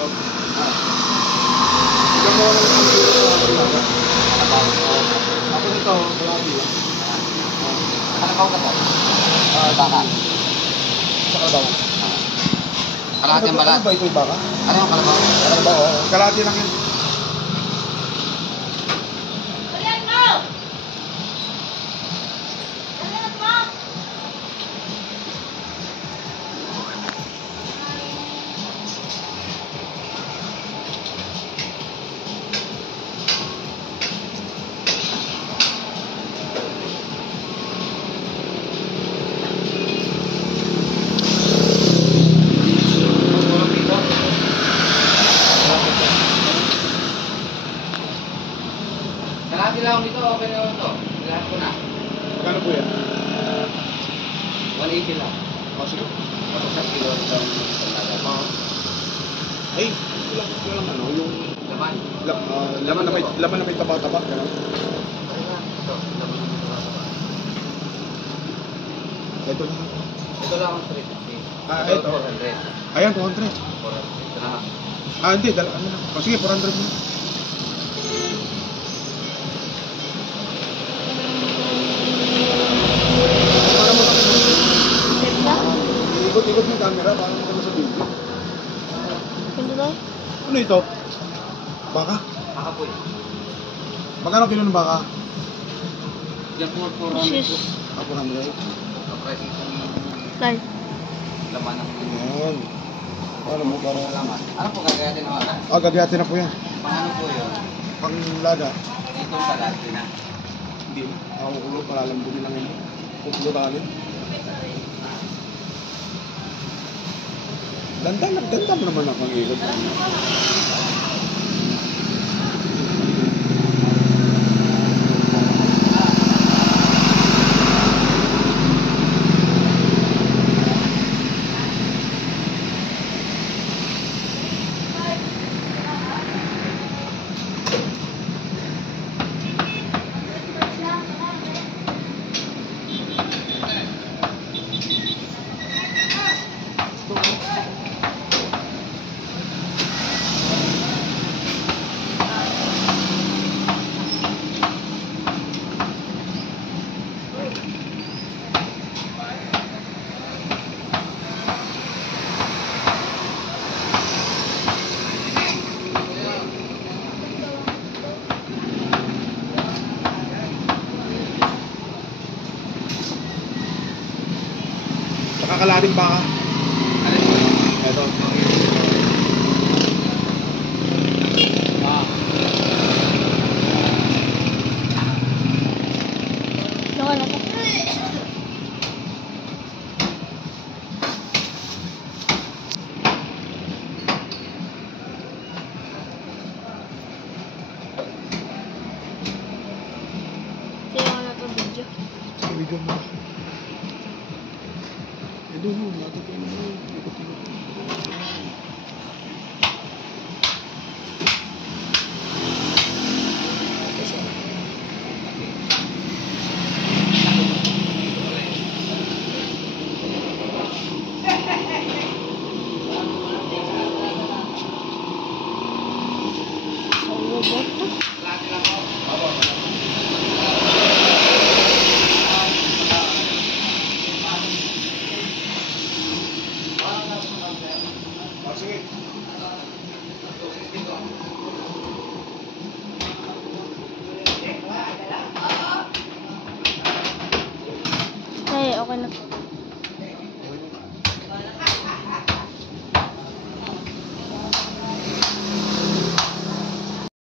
Ikaw mo lang ang dito sa ako nito, wala dito. Kalabaw ka po? Baka. Sa kalabaw. Kalahati ang balat. Ano ba ito yung baka? Ano yung kalabaw? Kalabaw, oo. Kalahati lang yan. Kalahati lang dito, okay naman to. Lahat ko na. Magkano po yan? 180 lang. O, sige. Sa kilo ng talaga. Ay, ito lang ano, yung Laman. laman na may taba-taba. Gano'n. Ito, laman ng taba-taba. Ito na. Ito lang ang 350. Ah, ito. 400. Ayan, 200. 400. Ito na nga. Ah, hindi. Ano na. O, sige, 400 na. Ikot-ikot mo yung camera para makano sa video. Ano ito? Baka? Kakapoy. Magkano kilo ng baka? Yan po, 400 po. Ako na mo. Ang price itong Live. laman ng Ayan. Ano mo para? laman. Ano po gagayatin naman? Ah, gagayatin na po yan. Paano po yun? Panglaga. Ito sa lahat na. Hindi. Ako kulo, palalambunin lang yun. Kukulo tayo. Ganda mo naman ako ang ikot. Nakakalaring baka. Alin po yun? Ito. Nawala ko. Kaya na to video. Sa video mo. Ito mo, matutunan mo. Ikot-ikot. Sige. Ay, okay na.